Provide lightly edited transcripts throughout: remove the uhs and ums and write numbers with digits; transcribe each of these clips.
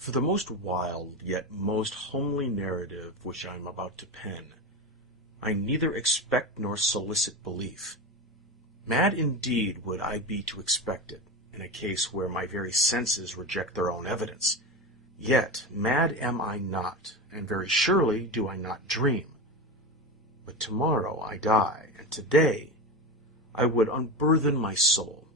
For the most wild, yet most homely narrative which I am about to pen, I neither expect nor solicit belief. Mad indeed would I be to expect it, in a case where my very senses reject their own evidence. Yet mad am I not, and very surely do I not dream. But tomorrow I die, and today I would unburthen my soul.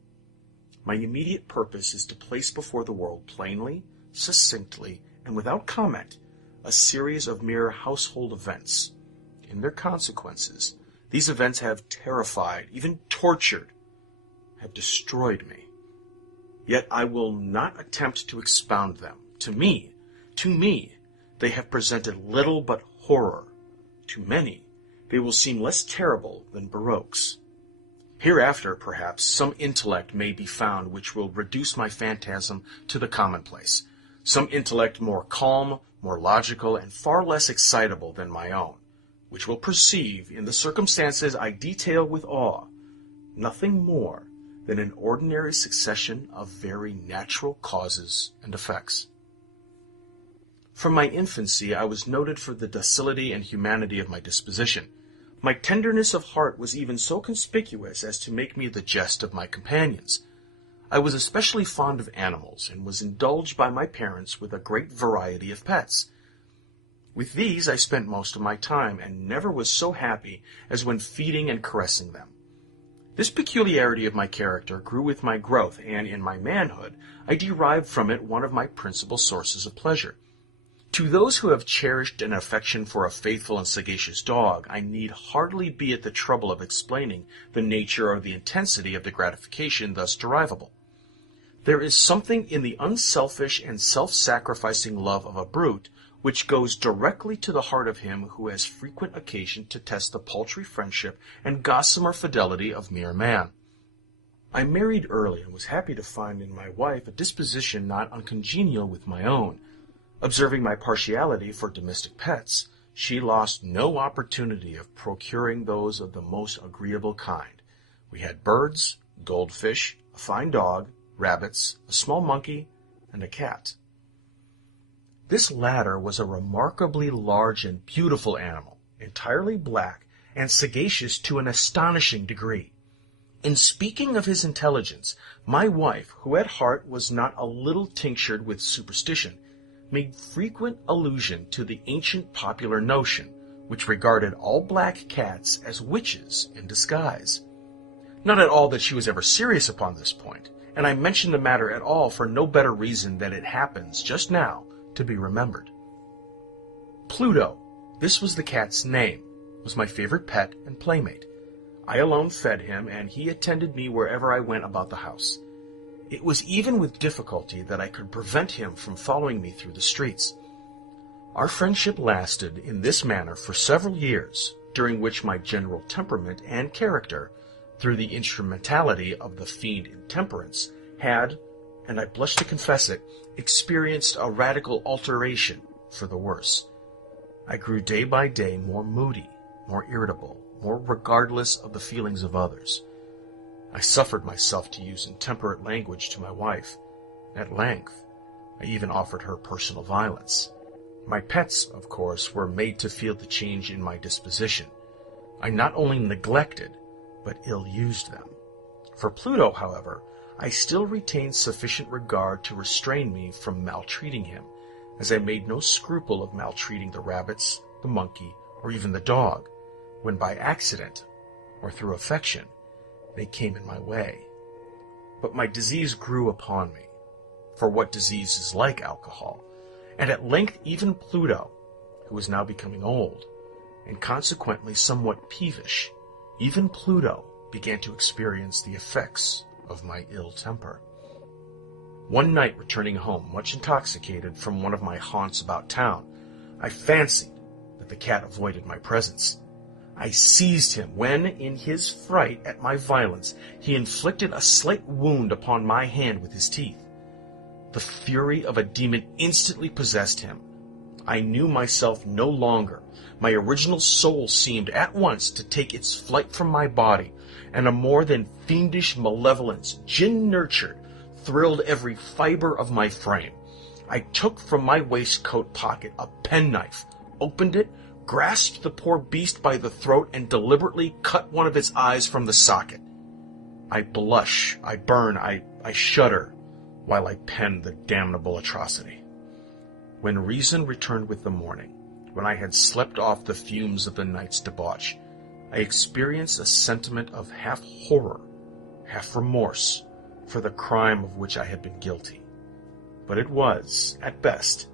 My immediate purpose is to place before the world plainly, succinctly, and without comment, a series of mere household events. In their consequences, these events have terrified, even tortured, have destroyed me. Yet I will not attempt to expound them. To me, they have presented little but horror. To many, they will seem less terrible than baroques. Hereafter, perhaps, some intellect may be found which will reduce my phantasm to the commonplace, some intellect more calm, more logical, and far less excitable than my own, which will perceive, in the circumstances I detail with awe, nothing more than an ordinary succession of very natural causes and effects. From my infancy I was noted for the docility and humanity of my disposition. My tenderness of heart was even so conspicuous as to make me the jest of my companions. I was especially fond of animals, and was indulged by my parents with a great variety of pets. With these I spent most of my time, and never was so happy as when feeding and caressing them. This peculiarity of my character grew with my growth, and in my manhood I derived from it one of my principal sources of pleasure. To those who have cherished an affection for a faithful and sagacious dog, I need hardly be at the trouble of explaining the nature or the intensity of the gratification thus derivable. There is something in the unselfish and self-sacrificing love of a brute which goes directly to the heart of him who has frequent occasion to test the paltry friendship and gossamer fidelity of mere man. I married early, and was happy to find in my wife a disposition not uncongenial with my own. Observing my partiality for domestic pets, she lost no opportunity of procuring those of the most agreeable kind. We had birds, goldfish, a fine dog, rabbits, a small monkey, and a cat. This latter was a remarkably large and beautiful animal, entirely black, and sagacious to an astonishing degree. In speaking of his intelligence, my wife, who at heart was not a little tinctured with superstition, made frequent allusion to the ancient popular notion, which regarded all black cats as witches in disguise. Not at all that she was ever serious upon this point, and I mention the matter at all for no better reason than it happens, just now, to be remembered. Pluto, this was the cat's name, was my favorite pet and playmate. I alone fed him, and he attended me wherever I went about the house. It was even with difficulty that I could prevent him from following me through the streets. Our friendship lasted in this manner for several years, during which my general temperament and character, through the instrumentality of the fiend intemperance, had, and I blush to confess it, experienced a radical alteration for the worse. I grew day by day more moody, more irritable, more regardless of the feelings of others. I suffered myself to use intemperate language to my wife. At length, I even offered her personal violence. My pets, of course, were made to feel the change in my disposition. I not only neglected, but ill-used them. For Pluto, however, I still retained sufficient regard to restrain me from maltreating him, as I made no scruple of maltreating the rabbits, the monkey, or even the dog, when by accident, or through affection, they came in my way. But my disease grew upon me, for what disease is like alcohol, and at length even Pluto, who was now becoming old, and consequently somewhat peevish, even Pluto began to experience the effects of my ill temper. One night, returning home, much intoxicated from one of my haunts about town, I fancied that the cat avoided my presence. I seized him when, in his fright at my violence, he inflicted a slight wound upon my hand with his teeth. The fury of a demon instantly possessed him. I knew myself no longer. My original soul seemed at once to take its flight from my body, and a more than fiendish malevolence, gin-nurtured, thrilled every fibre of my frame. I took from my waistcoat pocket a penknife, opened it, grasped the poor beast by the throat, and deliberately cut one of its eyes from the socket. I blush, I burn, I shudder, while I pen the damnable atrocity. When reason returned with the morning, when I had slept off the fumes of the night's debauch, I experienced a sentiment of half horror, half remorse, for the crime of which I had been guilty. But it was, at best,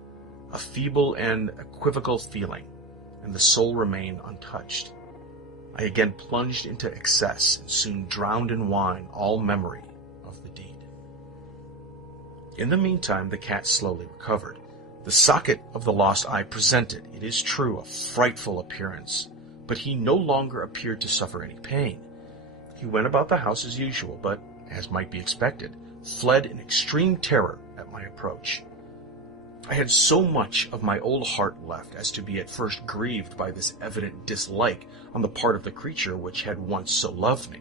a feeble and equivocal feeling, and the soul remained untouched. I again plunged into excess and soon drowned in wine all memory of the deed. In the meantime, the cat slowly recovered. The socket of the lost eye presented, it is true, a frightful appearance, but he no longer appeared to suffer any pain. He went about the house as usual, but, as might be expected, fled in extreme terror at my approach. I had so much of my old heart left as to be at first grieved by this evident dislike on the part of the creature which had once so loved me.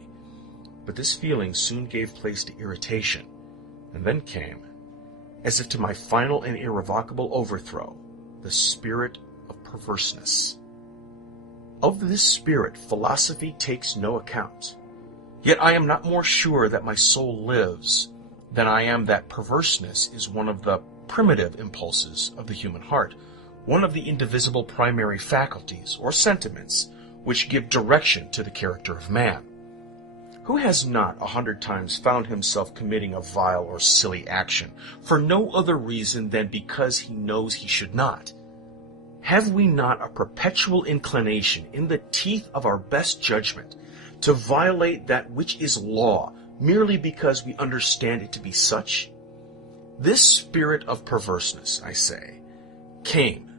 But this feeling soon gave place to irritation, and then came, as if to my final and irrevocable overthrow, the spirit of perverseness. Of this spirit philosophy takes no account. Yet I am not more sure that my soul lives than I am that perverseness is one of the primitive impulses of the human heart, one of the indivisible primary faculties or sentiments which give direction to the character of man. Who has not 100 times found himself committing a vile or silly action for no other reason than because he knows he should not? Have we not a perpetual inclination in the teeth of our best judgment to violate that which is law merely because we understand it to be such? This spirit of perverseness, I say, came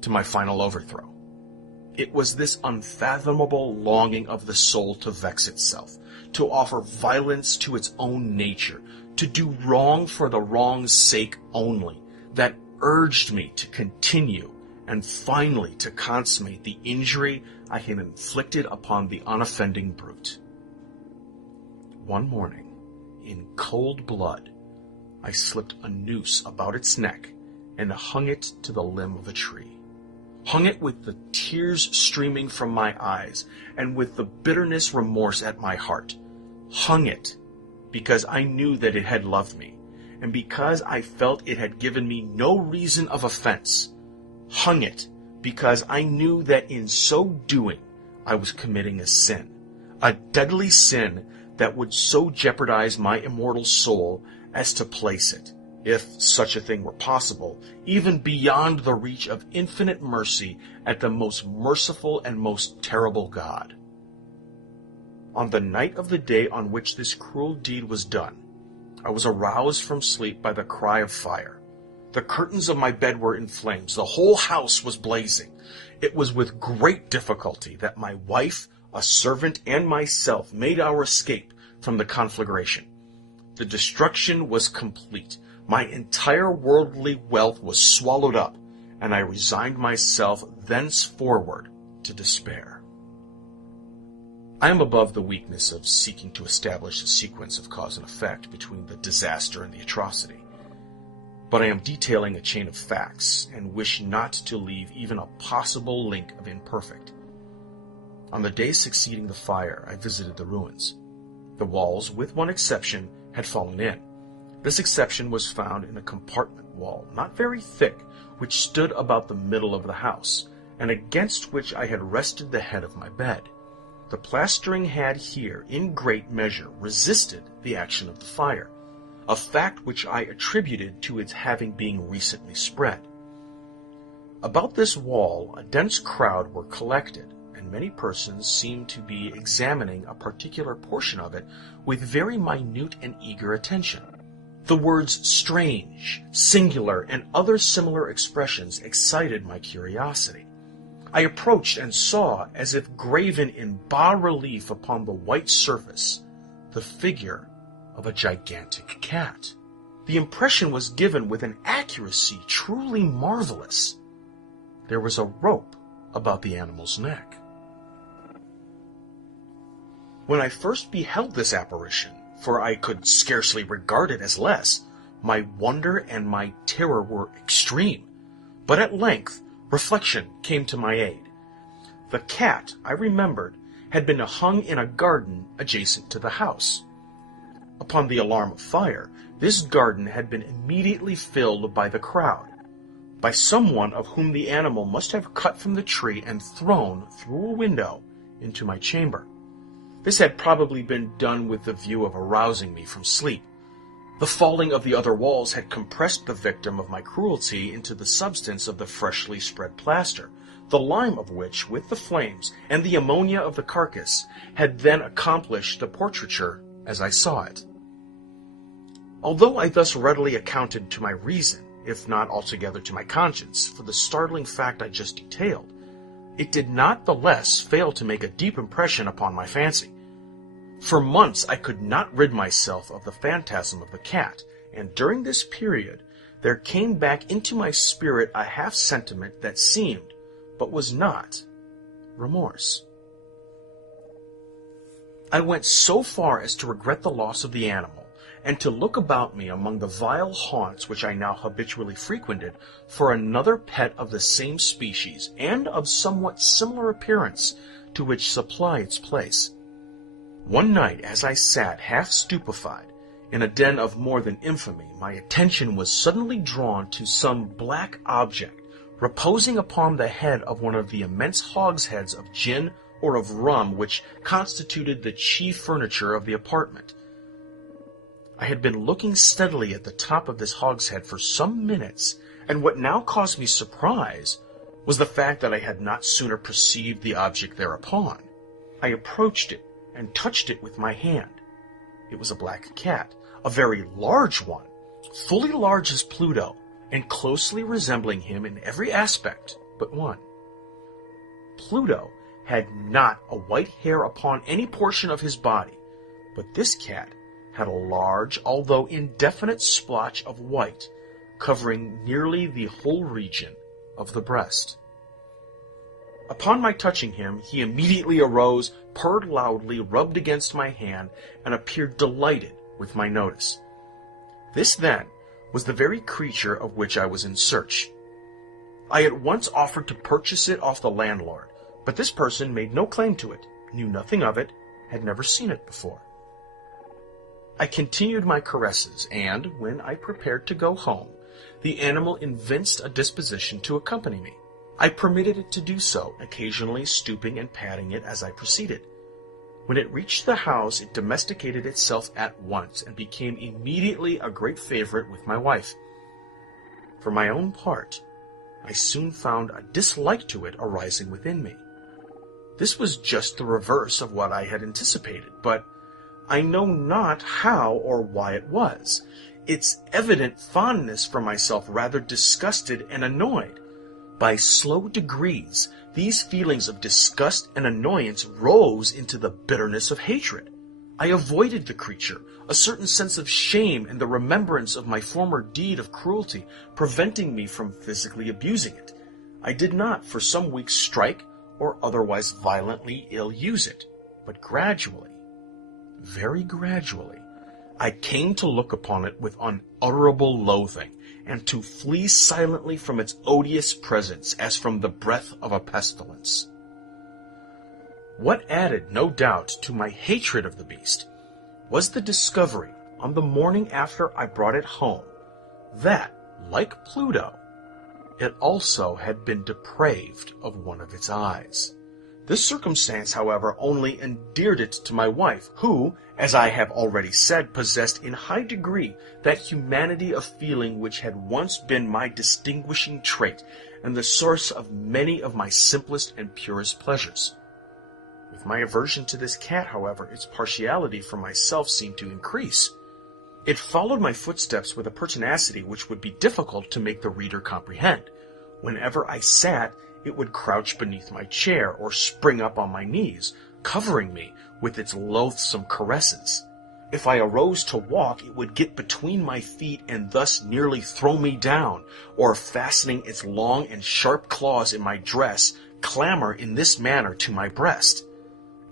to my final overthrow. It was this unfathomable longing of the soul to vex itself, to offer violence to its own nature, to do wrong for the wrong's sake only, that urged me to continue and finally to consummate the injury I had inflicted upon the unoffending brute. One morning, in cold blood, I slipped a noose about its neck and hung it to the limb of a tree. Hung it with the tears streaming from my eyes and with the bitterness remorse at my heart. Hung it because I knew that it had loved me, and because I felt it had given me no reason of offense. Hung it because I knew that in so doing I was committing a sin, a deadly sin that would so jeopardize my immortal soul as to place it, if such a thing were possible, even beyond the reach of infinite mercy at the most merciful and most terrible God. On the night of the day on which this cruel deed was done, I was aroused from sleep by the cry of fire. The curtains of my bed were in flames. The whole house was blazing. It was with great difficulty that my wife, a servant, and myself made our escape from the conflagration. The destruction was complete. My entire worldly wealth was swallowed up, and I resigned myself thenceforward to despair. I am above the weakness of seeking to establish a sequence of cause and effect between the disaster and the atrocity, but I am detailing a chain of facts, and wish not to leave even a possible link of imperfect. On the day succeeding the fire, I visited the ruins. The walls, with one exception, had fallen in. This exception was found in a compartment wall, not very thick, which stood about the middle of the house, and against which I had rested the head of my bed. The plastering had here, in great measure, resisted the action of the fire, a fact which I attributed to its having been recently spread. About this wall a dense crowd were collected, and many persons seemed to be examining a particular portion of it with very minute and eager attention. The words strange, singular, and other similar expressions excited my curiosity. I approached and saw, as if graven in bas-relief upon the white surface, the figure of a gigantic cat. The impression was given with an accuracy truly marvelous. There was a rope about the animal's neck. When I first beheld this apparition, for I could scarcely regard it as less, My wonder and my terror were extreme, but at length reflection came to my aid. The cat, I remembered, had been hung in a garden adjacent to the house. Upon the alarm of fire, this garden had been immediately filled by the crowd, by someone of whom the animal must have cut from the tree and thrown through a window into my chamber. This had probably been done with the view of arousing me from sleep. The falling of the other walls had compressed the victim of my cruelty into the substance of the freshly spread plaster, the lime of which, with the flames and the ammonia of the carcass, had then accomplished the portraiture as I saw it. Although I thus readily accounted to my reason, if not altogether to my conscience, for the startling fact I just detailed, it did not the less fail to make a deep impression upon my fancy. For months I could not rid myself of the phantasm of the cat, and during this period there came back into my spirit a half-sentiment that seemed, but was not, remorse. I went so far as to regret the loss of the animal, and to look about me among the vile haunts which I now habitually frequented for another pet of the same species and of somewhat similar appearance to which supply its place. One night, as I sat half stupefied in a den of more than infamy, my attention was suddenly drawn to some black object reposing upon the head of one of the immense hogsheads of gin or of rum which constituted the chief furniture of the apartment. I had been looking steadily at the top of this hogshead for some minutes, and what now caused me surprise was the fact that I had not sooner perceived the object thereupon. I approached it and touched it with my hand. It was a black cat, a very large one, fully large as Pluto, and closely resembling him in every aspect but one. Pluto had not a white hair upon any portion of his body, but this cat had a large, although indefinite splotch of white, covering nearly the whole region of the breast. Upon my touching him, he immediately arose, purred loudly, rubbed against my hand, and appeared delighted with my notice. This, then, was the very creature of which I was in search. I at once offered to purchase it off the landlord, but this person made no claim to it, knew nothing of it, had never seen it before. I continued my caresses, and, when I prepared to go home, the animal evinced a disposition to accompany me. I permitted it to do so, occasionally stooping and patting it as I proceeded. When it reached the house, it domesticated itself at once, and became immediately a great favorite with my wife. For my own part, I soon found a dislike to it arising within me. This was just the reverse of what I had anticipated, but I know not how or why it was. Its evident fondness for myself rather disgusted and annoyed. By slow degrees, these feelings of disgust and annoyance rose into the bitterness of hatred. I avoided the creature, a certain sense of shame and the remembrance of my former deed of cruelty preventing me from physically abusing it. I did not for some weeks strike or otherwise violently ill-use it, but gradually, very gradually, I came to look upon it with unutterable loathing, and to flee silently from its odious presence as from the breath of a pestilence. What added, no doubt, to my hatred of the beast was the discovery, on the morning after I brought it home, that, like Pluto, it also had been depraved of one of its eyes. This circumstance, however, only endeared it to my wife, who, as I have already said, possessed in high degree that humanity of feeling which had once been my distinguishing trait and the source of many of my simplest and purest pleasures. With my aversion to this cat, however, its partiality for myself seemed to increase. It followed my footsteps with a pertinacity which would be difficult to make the reader comprehend. Whenever I sat, it would crouch beneath my chair or spring up on my knees, covering me with its loathsome caresses. If I arose to walk, it would get between my feet and thus nearly throw me down, or fastening its long and sharp claws in my dress, clamber in this manner to my breast.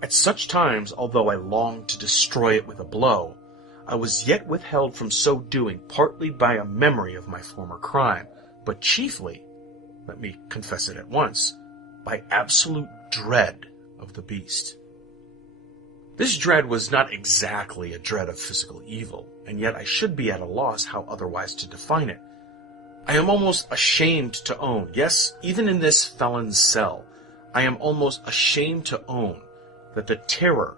At such times, although I longed to destroy it with a blow, I was yet withheld from so doing partly by a memory of my former crime, but chiefly, let me confess it at once, by absolute dread of the beast. This dread was not exactly a dread of physical evil, and yet I should be at a loss how otherwise to define it. I am almost ashamed to own, yes, even in this felon's cell, I am almost ashamed to own that the terror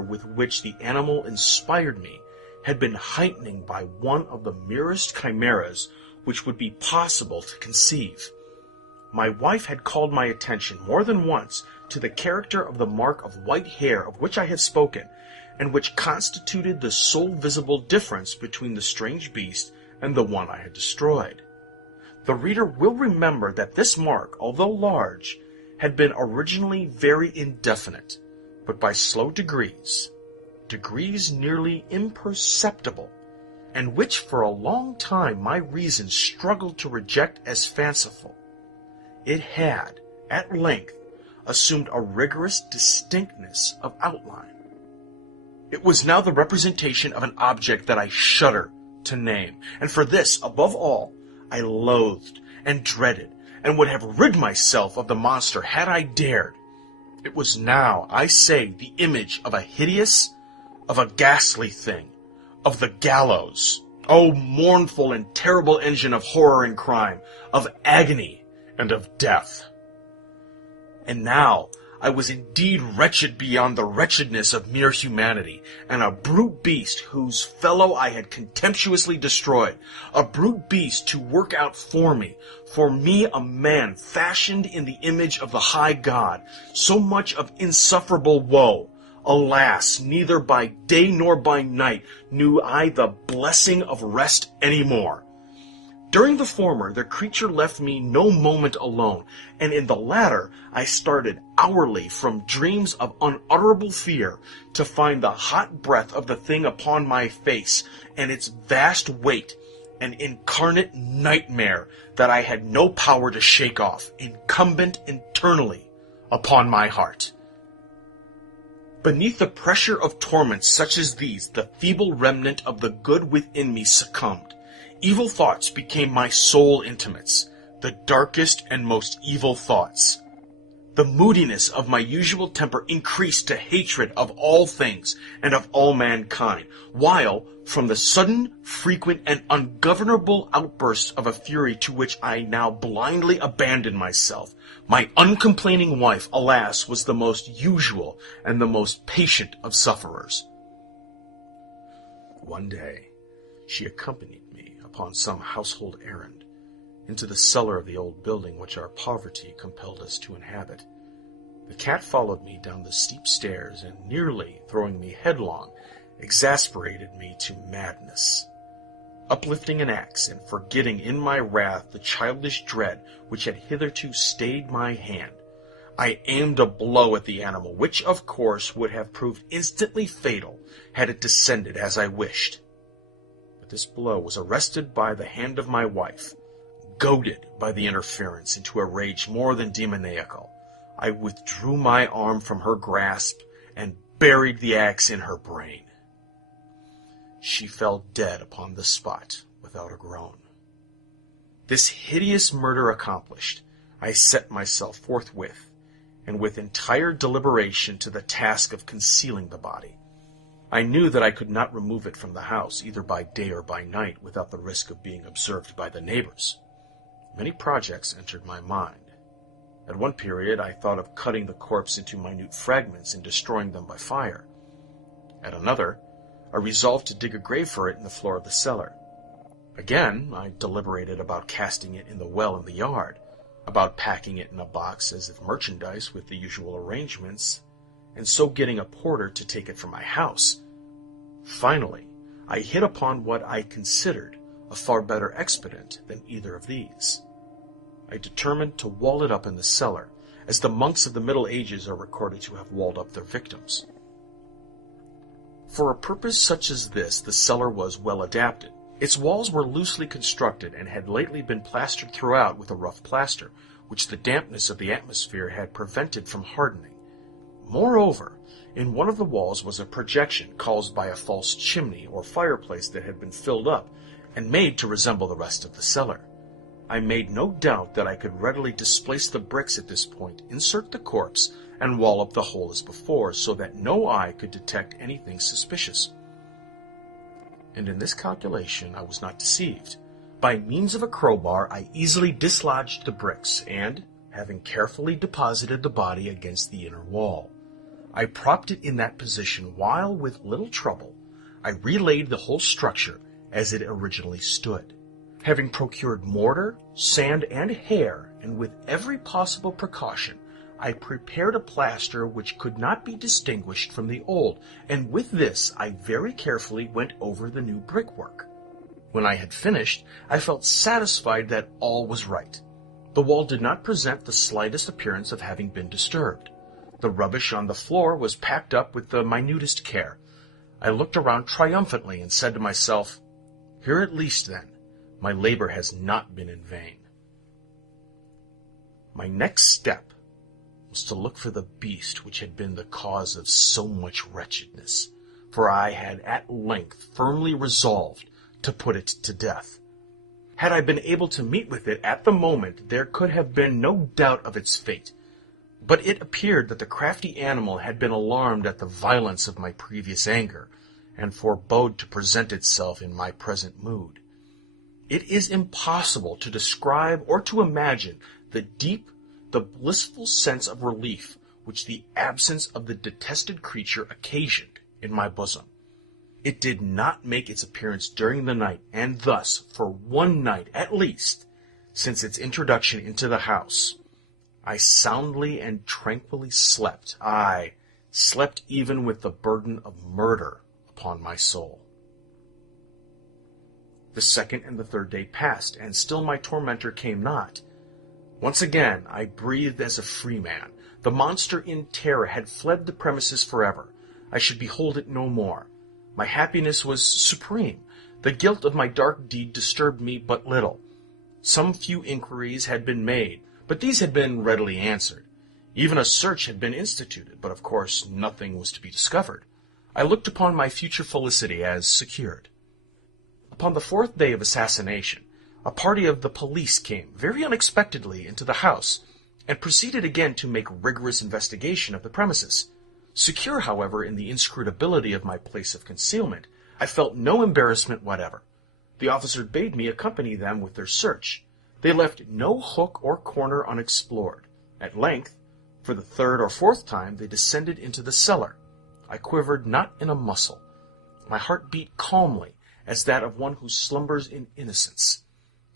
with which the animal inspired me had been heightening by one of the merest chimeras which would be possible to conceive. My wife had called my attention more than once to the character of the mark of white hair of which I have spoken, and which constituted the sole visible difference between the strange beast and the one I had destroyed. The reader will remember that this mark, although large, had been originally very indefinite, but by slow degrees nearly imperceptible, and which for a long time my reason struggled to reject as fanciful, it had, at length, assumed a rigorous distinctness of outline. It was now the representation of an object that I shudder to name, and for this, above all, I loathed and dreaded, and would have rid myself of the monster had I dared. It was now, I say, the image of a hideous, of a ghastly thing, of the gallows. O mournful and terrible engine of horror and crime, of agony and of death. And now I was indeed wretched beyond the wretchedness of mere humanity, and a brute beast whose fellow I had contemptuously destroyed, a brute beast to work out for me a man fashioned in the image of the high God, so much of insufferable woe. Alas, neither by day nor by night knew I the blessing of rest any more. During the former, the creature left me no moment alone, and in the latter I started hourly from dreams of unutterable fear to find the hot breath of the thing upon my face, and its vast weight, an incarnate nightmare that I had no power to shake off, incumbent internally upon my heart. Beneath the pressure of torments such as these, the feeble remnant of the good within me succumbed. Evil thoughts became my sole intimates, the darkest and most evil thoughts. The moodiness of my usual temper increased to hatred of all things and of all mankind, while, from the sudden, frequent, and ungovernable outbursts of a fury to which I now blindly abandoned myself, my uncomplaining wife, alas, was the most usual and the most patient of sufferers. One day, she accompanied me upon some household errand into the cellar of the old building which our poverty compelled us to inhabit. The cat followed me down the steep stairs, and nearly throwing me headlong, exasperated me to madness. Uplifting an axe, and forgetting in my wrath the childish dread which had hitherto stayed my hand, I aimed a blow at the animal, which of course would have proved instantly fatal had it descended as I wished. But this blow was arrested by the hand of my wife. Goaded by the interference into a rage more than demoniacal, I withdrew my arm from her grasp and buried the axe in her brain. She fell dead upon the spot without a groan. This hideous murder accomplished, I set myself forthwith, and with entire deliberation, to the task of concealing the body. I knew that I could not remove it from the house, either by day or by night, without the risk of being observed by the neighbors. Many projects entered my mind. At one period, I thought of cutting the corpse into minute fragments and destroying them by fire. At another, I resolved to dig a grave for it in the floor of the cellar. Again, I deliberated about casting it in the well in the yard, about packing it in a box as if merchandise with the usual arrangements, and so getting a porter to take it from my house. Finally, I hit upon what I considered a far better expedient than either of these. I determined to wall it up in the cellar, as the monks of the Middle Ages are recorded to have walled up their victims. For a purpose such as this, the cellar was well adapted. Its walls were loosely constructed, and had lately been plastered throughout with a rough plaster, which the dampness of the atmosphere had prevented from hardening. Moreover, in one of the walls was a projection caused by a false chimney or fireplace that had been filled up and made to resemble the rest of the cellar. I made no doubt that I could readily displace the bricks at this point, insert the corpse, and wall up the hole as before, so that no eye could detect anything suspicious. And in this calculation I was not deceived. By means of a crowbar I easily dislodged the bricks, and, having carefully deposited the body against the inner wall, I propped it in that position while, with little trouble, I relaid the whole structure as it originally stood. Having procured mortar, sand, and hair, and with every possible precaution, I prepared a plaster which could not be distinguished from the old, and with this I very carefully went over the new brickwork. When I had finished, I felt satisfied that all was right. The wall did not present the slightest appearance of having been disturbed. The rubbish on the floor was packed up with the minutest care. I looked around triumphantly and said to myself, "Here at least, then, my labor has not been in vain." My next step was to look for the beast which had been the cause of so much wretchedness, for I had at length firmly resolved to put it to death. Had I been able to meet with it at the moment, there could have been no doubt of its fate. But it appeared that the crafty animal had been alarmed at the violence of my previous anger, and forebode to present itself in my present mood. It is impossible to describe or to imagine the blissful sense of relief which the absence of the detested creature occasioned in my bosom. It did not make its appearance during the night, and thus, for one night at least, since its introduction into the house, I soundly and tranquilly slept. I slept even with the burden of murder upon my soul. The second and the third day passed, and still my tormentor came not. Once again I breathed as a free man. The monster in terror had fled the premises forever. I should behold it no more. My happiness was supreme. The guilt of my dark deed disturbed me but little. Some few inquiries had been made, but these had been readily answered. Even a search had been instituted, but of course nothing was to be discovered. I looked upon my future felicity as secured. Upon the fourth day of assassination, a party of the police came, very unexpectedly, into the house, and proceeded again to make rigorous investigation of the premises. Secure, however, in the inscrutability of my place of concealment, I felt no embarrassment whatever. The officer bade me accompany them with their search. They left no hook or corner unexplored. At length, for the third or fourth time, they descended into the cellar. I quivered not in a muscle. My heart beat calmly, as that of one who slumbers in innocence.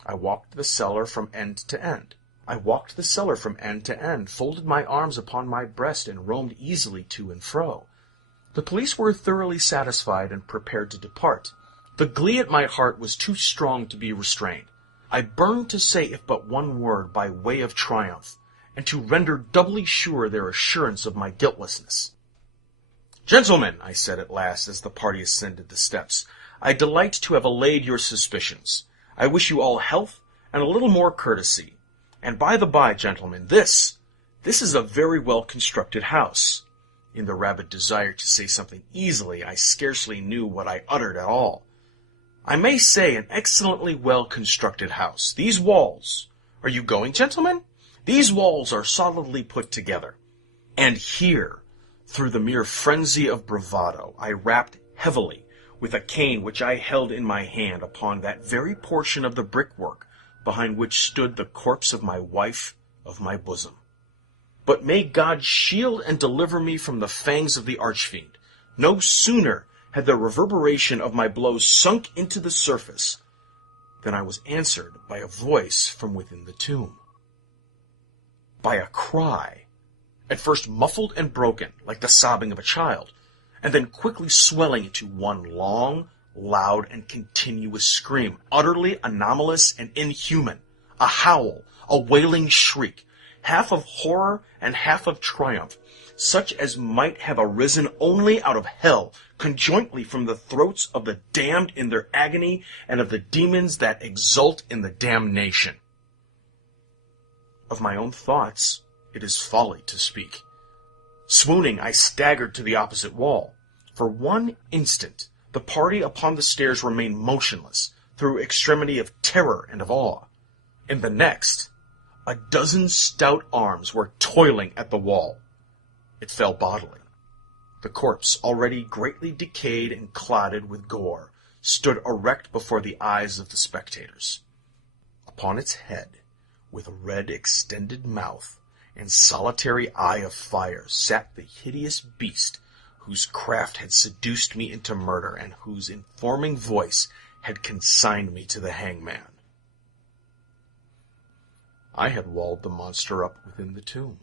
I walked the cellar from end to end. Folded my arms upon my breast, and roamed easily to and fro. The police were thoroughly satisfied and prepared to depart. The glee at my heart was too strong to be restrained. I burned to say if but one word by way of triumph, and to render doubly sure their assurance of my guiltlessness. "Gentlemen," I said at last, as the party ascended the steps, "I delight to have allayed your suspicions. I wish you all health and a little more courtesy. And by the by, gentlemen, this is a very well-constructed house." In the rabid desire to say something easily, I scarcely knew what I uttered at all. "I may say an excellently well-constructed house. These walls— Are you going, gentlemen? These walls are solidly put together." And here, through the mere frenzy of bravado, I rapped heavily with a cane which I held in my hand upon that very portion of the brickwork behind which stood the corpse of my wife of my bosom. But may God shield and deliver me from the fangs of the archfiend. No sooner had the reverberation of my blows sunk into the surface than I was answered by a voice from within the tomb. By a cry, at first muffled and broken, like the sobbing of a child, and then quickly swelling into one long, loud, and continuous scream, utterly anomalous and inhuman, a howl, a wailing shriek, half of horror and half of triumph, such as might have arisen only out of hell, conjointly from the throats of the damned in their agony, and of the demons that exult in the damnation. Of my own thoughts it is folly to speak. Swooning, I staggered to the opposite wall. For one instant, the party upon the stairs remained motionless, through extremity of terror and of awe. In the next, a dozen stout arms were toiling at the wall. It fell bodily. The corpse, already greatly decayed and clotted with gore, stood erect before the eyes of the spectators. Upon its head, with red extended mouth and solitary eye of fire, sat the hideous beast whose craft had seduced me into murder and whose informing voice had consigned me to the hangman. I had walled the monster up within the tomb.